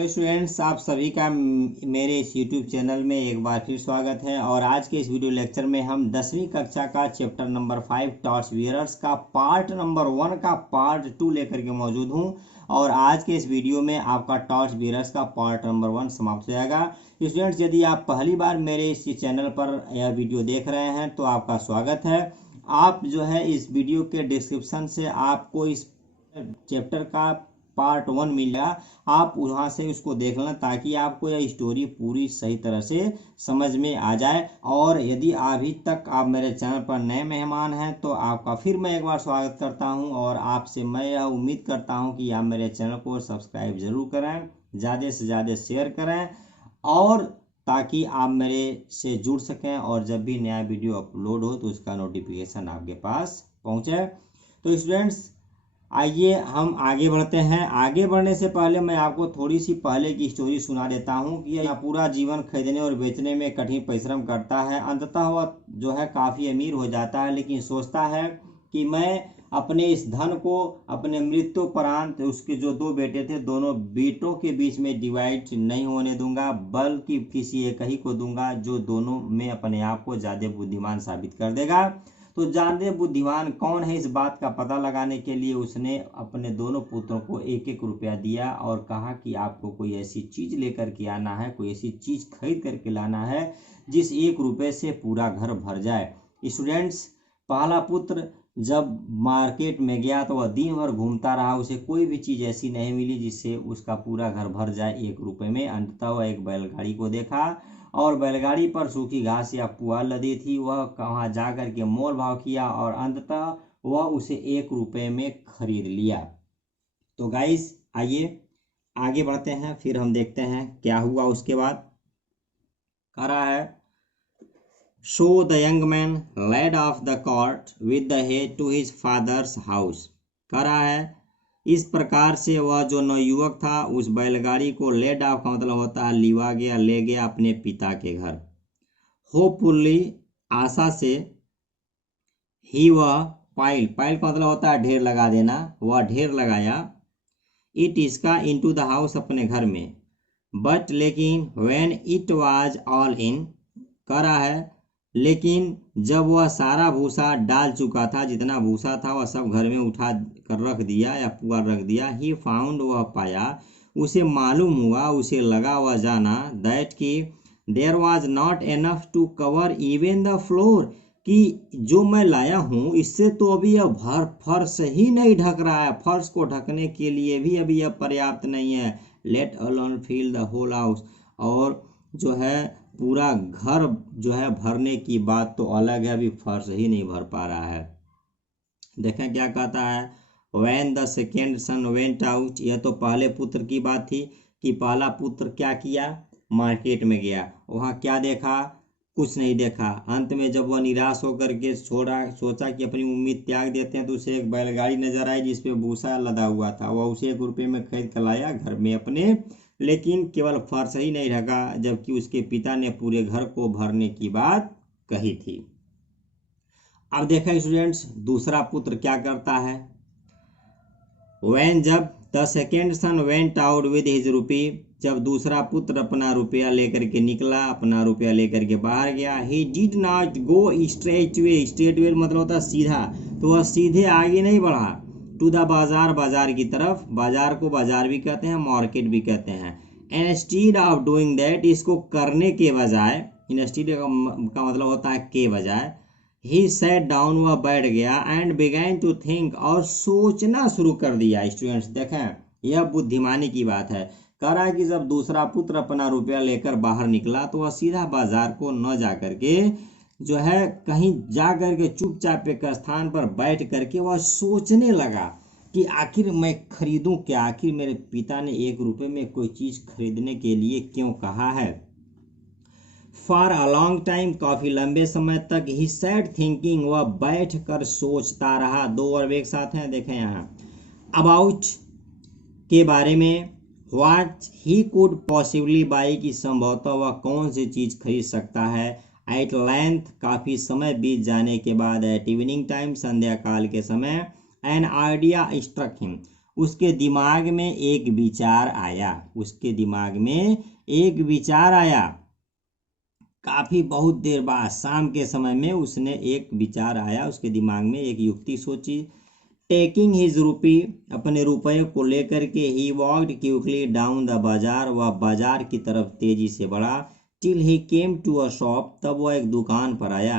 Hello students, आप सभी का मेरे इस यूट्यूब चैनल में एक बार फिर स्वागत है। और आज के इस वीडियो लेक्चर में हम 10वीं कक्षा का चैप्टर नंबर 5 टॉर्च बियरर्स का पार्ट नंबर 1 का पार्ट 2 लेकर के मौजूद हूं। और आज के इस वीडियो में आपका टॉर्च बियरर्स का पार्ट नंबर 1 समाप्त हो जाएगा। स्टूडेंट्स, यदि आप पहली बार मेरे इस चैनल पर यह वीडियो देख रहे हैं तो आपका स्वागत है। आप जो है इस वीडियो के डिस्क्रिप्शन से आपको इस चैप्टर का पार्ट 1 मिलेगा। आप वहां से उसको देख लें ताकि आपको यह स्टोरी पूरी सही तरह से समझ में आ जाए। और यदि अभी तक आप मेरे चैनल पर नए मेहमान हैं तो आपका फिर मैं एक बार स्वागत करता हूं। और आपसे मैं यह उम्मीद करता हूं कि आप मेरे चैनल को सब्सक्राइब जरूर करें, ज़्यादा से ज़्यादा शेयर करें, और ताकि आप मेरे से जुड़ सकें और जब भी नया वीडियो अपलोड हो तो उसका नोटिफिकेशन आपके पास पहुंचे। तो स्टूडेंट्स, आइए हम आगे बढ़ते हैं। आगे बढ़ने से पहले मैं आपको थोड़ी सी पहले की स्टोरी सुना देता हूं कि यह पूरा जीवन खरीदने और बेचने में कठिन परिश्रम करता है। अंततः वह जो है काफ़ी अमीर हो जाता है, लेकिन सोचता है कि मैं अपने इस धन को अपने मृत्युपरांत उसके जो 2 बेटे थे, दोनों बेटों के बीच में डिवाइड नहीं होने दूंगा, बल्कि किसी एक ही को दूंगा जो दोनों में अपने आप को ज़्यादा बुद्धिमान साबित कर देगा। तो ज्यादा बुद्धिमान कौन है, इस बात का पता लगाने के लिए उसने अपने दोनों पुत्रों को 1-1 रुपया दिया और कहा कि आपको कोई ऐसी चीज लेकर के आना है, कोई ऐसी चीज खरीद करके लाना है जिस 1 रुपये से पूरा घर भर जाए। स्टूडेंट्स, पहला पुत्र जब मार्केट में गया तो वह दिन भर घूमता रहा, उसे कोई भी चीज ऐसी नहीं मिली जिससे उसका पूरा घर भर जाए 1 रुपये में। अंततः वह एक बैलगाड़ी को देखा और बैलगाड़ी पर सूखी घास या पुआल लदी थी। वह वहां जा करके मोल भाव किया और अंततः वह उसे 1 रुपये में खरीद लिया। तो गाइस, आइए आगे बढ़ते हैं, फिर हम देखते हैं क्या हुआ उसके बाद। कह रहा है, so the young man led off the cart with the hay to his father's house. कह रहा है, इस प्रकार से वह जो नवयुवक था उस बैलगाड़ी को लेड ऑफ का मतलब होता है लिवा गया, ले गया अपने पिता के घर। होपफुल्ली, आशा से, ही वह पाइल का मतलब होता है ढेर लगा देना, वह ढेर लगाया, इट इसका इनटू द हाउस अपने घर में। बट लेकिन when it was all in, कह रहा है लेकिन जब वह सारा भूसा डाल चुका था, जितना भूसा था वह सब घर में उठा कर रख दिया या पुआल रख दिया, ही फाउंड, वह पाया, उसे मालूम हुआ, उसे लगा वह जाना, दैट कि there was not enough to cover even the floor, कि जो मैं लाया हूँ इससे तो अभी यह फर्श ही नहीं ढक रहा है, फर्श को ढकने के लिए भी अभी यह पर्याप्त नहीं है। Let alone fill the whole house, और जो है पूरा घर जो है भरने की बात तो अलग है, अभी फर्श ही नहीं भर पा रहा है। देखें क्या कहता है, when the second son went out, यह तो पहले पुत्र की बात थी कि पहला पुत्र क्या किया, मार्केट में गया, वहाँ क्या देखा, कुछ नहीं देखा। अंत में जब वह निराश होकर के सोचा कि अपनी उम्मीद त्याग देते हैं तो उसे एक बैलगाड़ी नजर आई जिसपे भूसा लदा हुआ था। वह उसे 1 रुपये में खरीद कर लाया घर में अपने, लेकिन केवल फर्श ही नहीं ढका, जबकि उसके पिता ने पूरे घर को भरने की बात कही थी। अब देखा स्टूडेंट्स, दूसरा पुत्र क्या करता है। When जब the second son went out with his rupee, जब दूसरा पुत्र अपना रुपया लेकर के निकला, अपना रुपया लेकर के बाहर गया, he did not go straight way, straight way मतलब होता है सीधा, तो वह सीधे आगे नहीं बढ़ा, टू द बाजार, बाजार की तरफ, बाजार को बाजार भी कहते हैं, मार्केट भी कहते हैं। इंस्टीड ऑफ डूइंग दैट, इसको करने के बजाय, इंस्टीड का मतलब होता है के बजाय, ही सैट डाउन, वह बैठ गया, एंड बिगैन टू थिंक, और सोचना शुरू कर दिया। स्टूडेंट्स देखें, यह बुद्धिमानी की बात है। कह रहा है कि जब दूसरा पुत्र अपना रुपया लेकर बाहर निकला तो वह सीधा बाजार को न जा करके जो है कहीं जा करके चुपचाप एक स्थान पर बैठ करके वह सोचने लगा कि आखिर मैं खरीदूं क्या, आखिर मेरे पिता ने 1 रुपये में कोई चीज खरीदने के लिए क्यों कहा है। फॉर अ लॉन्ग टाइम, काफी लंबे समय तक, ही सैट थिंकिंग, वह बैठ कर सोचता रहा। 2 वर्ब एक साथ हैं, देखें यहाँ, अबाउट के बारे में, what he could possibly by, की संभवतः वह कौन सी चीज खरीद सकता है, एट लेंथ, काफी समय बीत जाने के बाद, एट इवनिंग टाइम, संध्या काल के समय, एन आइडिया स्ट्रक हिम, उसके दिमाग में एक विचार आया, उसके दिमाग में एक विचार आया। काफी बहुत देर बाद शाम के समय में उसने एक विचार आया, उसके दिमाग में एक युक्ति सोची। टेकिंग हिज रूपी, अपने रुपये को लेकर के ही walked quickly down the bazaar, वह बाजार की तरफ तेजी से बढ़ा। Till he came to a shop, तब वह एक दुकान पर आया।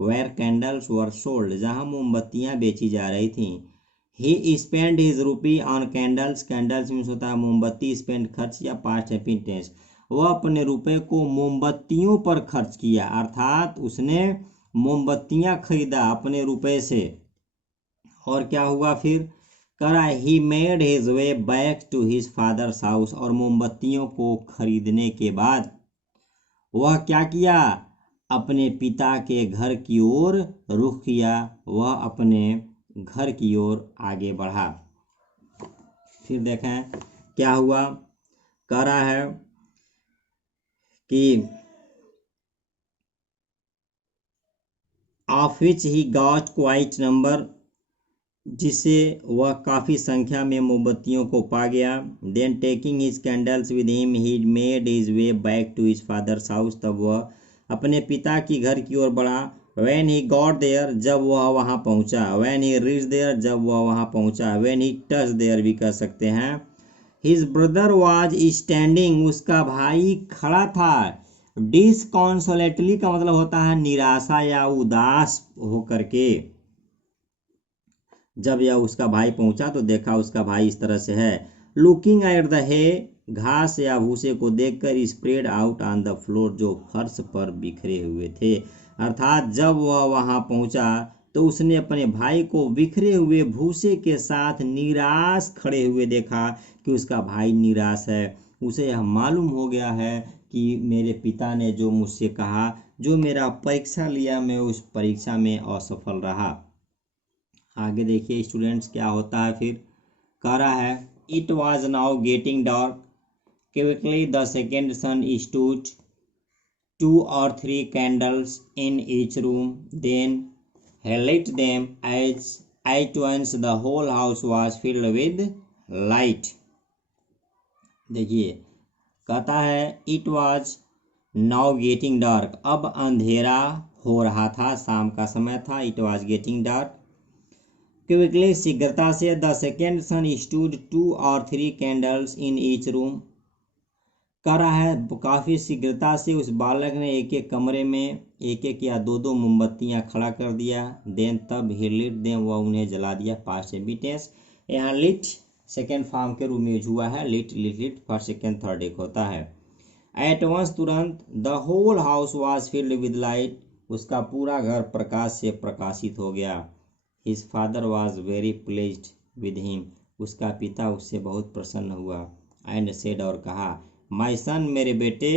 वेयर कैंडल्स वर सोल्ड, जहां मोमबत्तियां बेची जा रही थीं। ही स्पेंड हिज रूपी ऑन कैंडल्स, कैंडल्स मीन्स होता है मोमबत्ती, स्पेंड खर्च या पास्ट हैप्पी टेंस। वह अपने रुपए को मोमबत्तियों पर खर्च किया, अर्थात उसने मोमबत्तियां खरीदा अपने रुपए से। और क्या हुआ फिर, करा he made his way back to his father's house, और मोमबत्तियों को खरीदने के बाद वह क्या किया, अपने पिता के घर की ओर रुख किया, वह अपने घर की ओर आगे बढ़ा। फिर देखें क्या हुआ, कह रहा है कि of which he got quite number, जिसे वह काफ़ी संख्या में मोमबत्तियों को पा गया। Then taking his candles with him he made his way back to his father's house, तब वह अपने पिता की घर की ओर बढ़ा। व्हेन ही गॉट देयर, जब वह वहां पहुंचा। व्हेन ही रीच देयर, जब वह वहां पहुंचा। व्हेन ही टच देयर भी कह सकते हैं। हिज ब्रदर वाज स्टैंडिंग, उसका भाई खड़ा था। डिसकॉन्सोलेटली का मतलब होता है निराशा या उदास होकर के। जब यह उसका भाई पहुंचा तो देखा उसका भाई इस तरह से है। लुकिंग एट द हे, घास या भूसे को देखकर spread out on the floor, जो फर्श पर बिखरे हुए थे। अर्थात जब वह वहां पहुंचा तो उसने अपने भाई को बिखरे हुए भूसे के साथ निराश खड़े हुए देखा कि उसका भाई निराश है। उसे यह मालूम हो गया है कि मेरे पिता ने जो मुझसे कहा, जो मेरा परीक्षा लिया, मैं उस परीक्षा में असफल रहा। आगे देखिए स्टूडेंट्स क्या होता है फिर, कह रहा है it was now getting dark, quickly the second sun stood, 2 or 3 candles in each room, then he lit them as at once the whole house was filled with light। देखिए कहता है it was now getting dark, अब अंधेरा हो रहा था, शाम का समय था। It was getting dark, quickly शीघ्रता से। The second sun stood 2 or 3 candles in each room, कर रहा है काफ़ी शीघ्रता से उस बालक ने एक एक कमरे में एक एक या दो दो मोमबत्तियां खड़ा कर दिया। देन तब ही लिट देम, वह उन्हें जला दिया। पास्ट एबिटेंस, यहाँ लिट सेकेंड फॉर्म के रूप में यूज हुआ है। Lit lit lit first second third एक होता है। एट वंस, तुरंत। The whole house was filled with light, उसका पूरा घर प्रकाश से प्रकाशित हो गया। His father was very pleased with him, उसका पिता उससे बहुत प्रसन्न हुआ। एंड सेड, और कहा, माय सन, मेरे बेटे,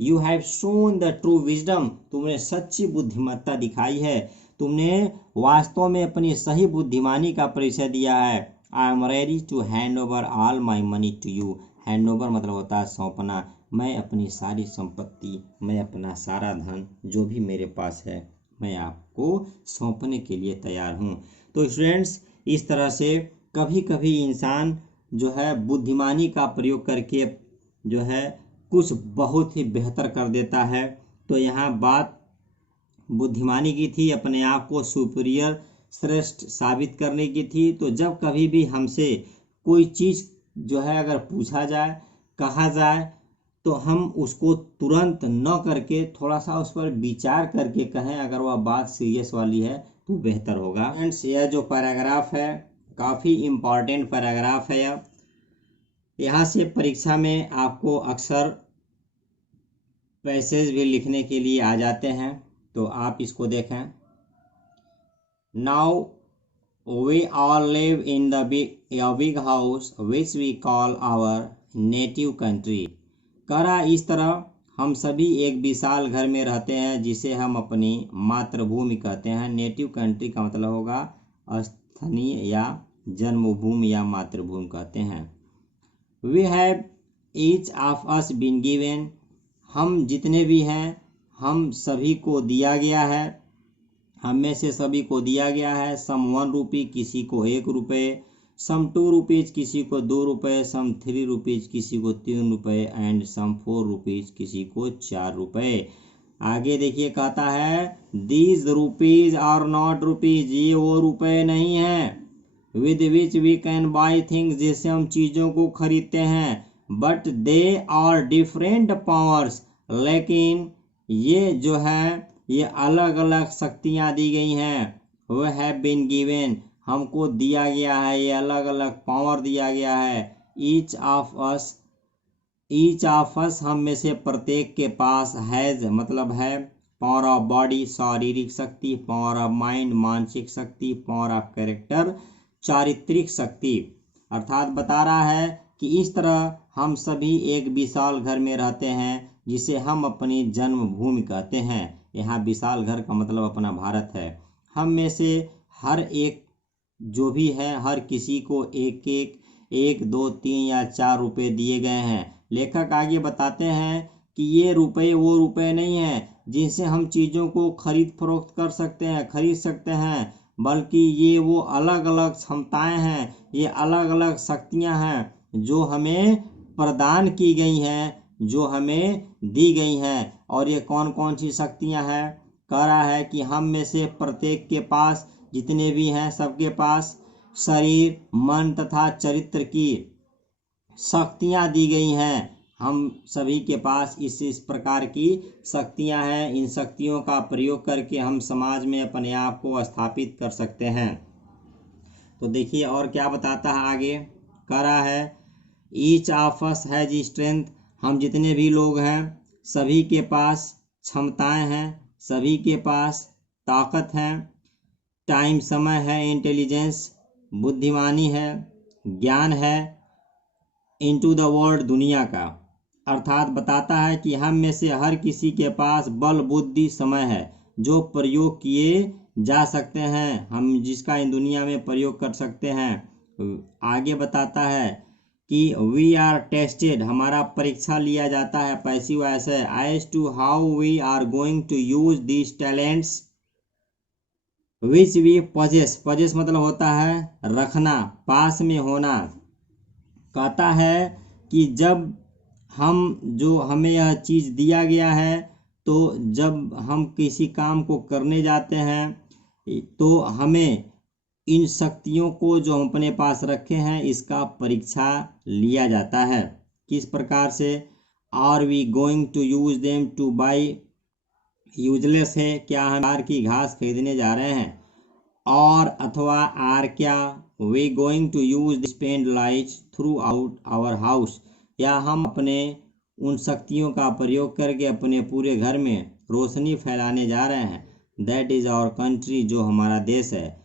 you have shown the true wisdom, तुमने सच्ची बुद्धिमत्ता दिखाई है, तुमने वास्तव में अपनी सही बुद्धिमानी का परिचय दिया है। I am ready to hand over all my money to you, hand over मतलब होता है सौंपना। मैं अपनी सारी संपत्ति, मैं अपना सारा धन जो भी मेरे पास है, मैं आपको सौंपने के लिए तैयार हूँ। तो स्टूडेंट्स, इस तरह से कभी कभी इंसान जो है बुद्धिमानी का प्रयोग करके जो है कुछ बहुत ही बेहतर कर देता है। तो यहाँ बात बुद्धिमानी की थी, अपने आप को सुपीरियर, श्रेष्ठ साबित करने की थी। तो जब कभी भी हमसे कोई चीज़ जो है अगर पूछा जाए, कहा जाए, तो हम उसको तुरंत न करके थोड़ा सा उस पर विचार करके कहें। अगर वह बात सीरियस वाली है तो बेहतर होगा। फ्रेंड्स, यह जो पैराग्राफ है काफ़ी इम्पॉर्टेंट पैराग्राफ है। यहाँ से परीक्षा में आपको अक्सर पैसेज भी लिखने के लिए आ जाते हैं, तो आप इसको देखें। Now we all live in the big house which we call our native country. करा इस तरह हम सभी एक विशाल घर में रहते हैं जिसे हम अपनी मातृभूमि कहते हैं। नेटिव कंट्री का मतलब होगा स्थानीय या जन्मभूमि या मातृभूमि कहते हैं। We have each of us been given, हम जितने भी हैं हम सभी को दिया गया है, हम में से सभी को दिया गया है। सम 1 रुपी, किसी को 1 रुपये। सम 2 रुपीज़ किसी को 2 रुपये, सम 3 रुपीज़ किसी को 3 रुपये एंड सम 4 रुपीज़ किसी को 4 रुपये। आगे देखिए कहता है these rupees are not rupees, ये वो रुपये नहीं हैं with which we can buy things, जिससे हम चीज़ों को खरीदते हैं, but they are different powers, लेकिन ये जो है ये अलग अलग शक्तियाँ दी गई हैं। वो हैव बीन गिवन, हमको दिया गया है, ये अलग अलग पावर दिया गया है। ईच ऑफ अस हम में से प्रत्येक के पास हैज़ मतलब है पावर ऑफ बॉडी शारीरिक शक्ति, पावर ऑफ माइंड मानसिक शक्ति, पावर ऑफ कैरेक्टर चारित्रिक शक्ति। अर्थात बता रहा है कि इस तरह हम सभी एक विशाल घर में रहते हैं जिसे हम अपनी जन्मभूमि कहते हैं। यहाँ विशाल घर का मतलब अपना भारत है। हम में से हर एक जो भी है हर किसी को एक 2 3 या 4 रुपए दिए गए हैं। लेखक आगे बताते हैं कि ये रुपए वो रुपए नहीं हैं जिनसे हम चीज़ों को खरीद फरोख्त कर सकते हैं, खरीद सकते हैं, बल्कि ये वो अलग अलग क्षमताएं हैं, ये अलग अलग शक्तियां हैं जो हमें प्रदान की गई हैं, जो हमें दी गई हैं। और ये कौन कौन सी शक्तियां हैं? कह रहा है कि हम में से प्रत्येक के पास जितने भी हैं सबके पास शरीर मन तथा चरित्र की शक्तियां दी गई हैं। हम सभी के पास इस प्रकार की शक्तियां हैं। इन शक्तियों का प्रयोग करके हम समाज में अपने आप को स्थापित कर सकते हैं। तो देखिए और क्या बताता है आगे। कह रहा है each of us has strength, हम जितने भी लोग हैं सभी के पास क्षमताएं हैं, सभी के पास ताकत है। टाइम समय है, इंटेलिजेंस बुद्धिमानी है, ज्ञान है। इनटू द वर्ल्ड दुनिया का, अर्थात बताता है कि हम में से हर किसी के पास बल बुद्धि समय है जो प्रयोग किए जा सकते हैं, हम जिसका इन दुनिया में प्रयोग कर सकते हैं। आगे बताता है कि वी आर टेस्टेड, हमारा परीक्षा लिया जाता है पैसिव वॉइस है, as to how we are going to use these talents which we possess मतलब होता है रखना, पास में होना। कहता है कि जब हमें यह चीज़ दिया गया है तो जब हम किसी काम को करने जाते हैं तो हमें इन शक्तियों को जो हम अपने पास रखे हैं इसका परीक्षा लिया जाता है। किस प्रकार से? Are we going to use them to buy, useless है, क्या हम बाहर की घास खरीदने जा रहे हैं? और अथवा आर क्या we going to use spend light throughout our house, या हम अपने उन शक्तियों का प्रयोग करके अपने पूरे घर में रोशनी फैलाने जा रहे हैं। दैट इज आवर कंट्री, जो हमारा देश है।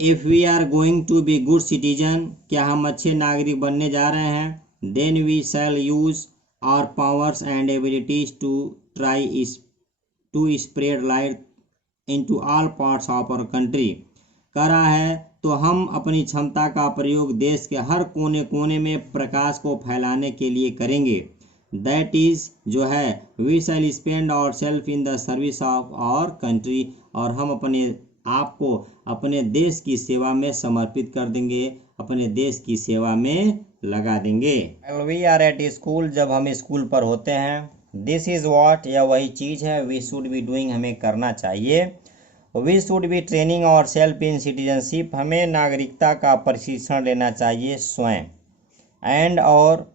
If we are going to be good citizen, क्या हम अच्छे नागरिक बनने जा रहे हैं? Then we shall use our powers and abilities to try to spread light into all parts of our country. कह रहा है तो हम अपनी क्षमता का प्रयोग देश के हर कोने कोने में प्रकाश को फैलाने के लिए करेंगे। दैट इज जो है we shall spend our self in the service of our country, और हम अपने आप को अपने देश की सेवा में समर्पित कर देंगे, अपने देश की सेवा में लगा देंगे। वी आर एट स्कूल, जब हम स्कूल पर होते हैं। दिस इज़ वॉट, यह वही चीज़ है। वी शुड बी डूइंग, हमें करना चाहिए। वी शुड बी ट्रेनिंग और सेल्फ इन सिटीजनशिप, हमें नागरिकता का प्रशिक्षण लेना चाहिए स्वयं। एंड और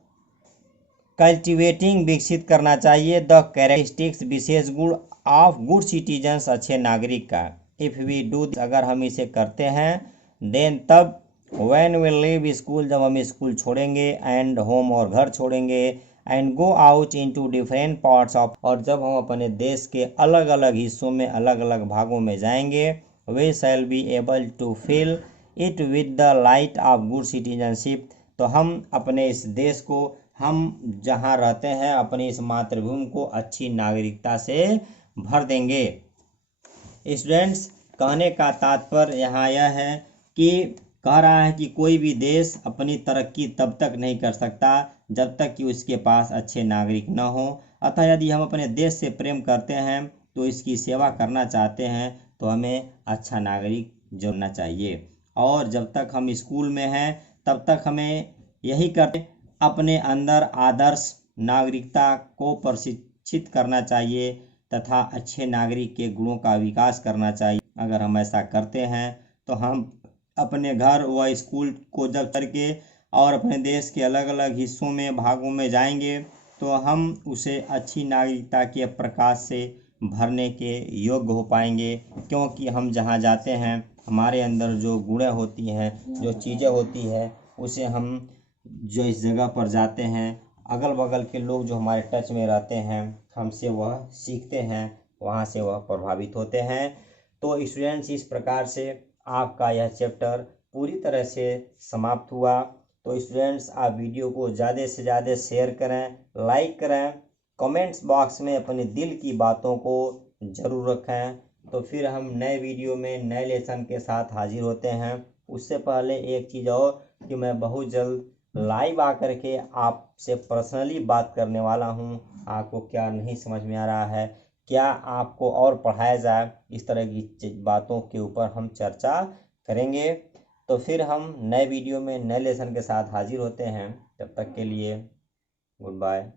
कल्टिवेटिंग, विकसित करना चाहिए द कैरेक्टरिस्टिक्स, विशेष गुण ऑफ गुड सिटीजन्स, अच्छे नागरिक का। इफ़ वी डू, अगर हम इसे करते हैं, देन तब व्हेन वी लीव स्कूल, जब हम स्कूल छोड़ेंगे, एंड होम और घर छोड़ेंगे, and go out into different parts of, और जब हम अपने देश के अलग अलग हिस्सों में अलग अलग भागों में जाएंगे, we shall be able to fill it with the light of good citizenship, तो हम अपने इस देश को, हम जहाँ रहते हैं अपनी इस मातृभूमि को अच्छी नागरिकता से भर देंगे। स्टूडेंट्स, कहने का तात्पर्य यहाँ यह है कि कह रहा है कि कोई भी देश अपनी तरक्की तब तक नहीं कर सकता जब तक कि उसके पास अच्छे नागरिक न हो। अतः यदि हम अपने देश से प्रेम करते हैं तो इसकी सेवा करना चाहते हैं तो हमें अच्छा नागरिक जोड़ना चाहिए। और जब तक हम स्कूल में हैं तब तक हमें यही करते अपने अंदर आदर्श नागरिकता को प्रशिक्षित करना चाहिए तथा अच्छे नागरिक के गुणों का विकास करना चाहिए। अगर हम ऐसा करते हैं तो हम अपने घर व स्कूल को जब करके और अपने देश के अलग अलग हिस्सों में भागों में जाएंगे तो हम उसे अच्छी नागरिकता के प्रकाश से भरने के योग्य हो पाएंगे, क्योंकि हम जहाँ जाते हैं हमारे अंदर जो गुण होती हैं, जो चीज़ें होती हैं, उसे हम जो इस जगह पर जाते हैं अगल बगल के लोग जो हमारे टच में रहते हैं हमसे वह सीखते हैं, वहाँ से वह प्रभावित होते हैं। तो स्टूडेंट्स, इस प्रकार से आपका यह चैप्टर पूरी तरह से समाप्त हुआ। तो स्टूडेंट्स, आप वीडियो को ज़्यादा से ज़्यादा शेयर करें, लाइक करें, कमेंट्स बॉक्स में अपने दिल की बातों को ज़रूर रखें। तो फिर हम नए वीडियो में नए लेसन के साथ हाजिर होते हैं। उससे पहले एक चीज़ और कि मैं बहुत जल्द लाइव आकर के आपसे पर्सनली बात करने वाला हूं। आपको क्या नहीं समझ में आ रहा है, क्या आपको और पढ़ाया जाए, इस तरह की बातों के ऊपर हम चर्चा करेंगे। तो फिर हम नए वीडियो में नए लेसन के साथ हाजिर होते हैं। तब तक के लिए गुड बाय।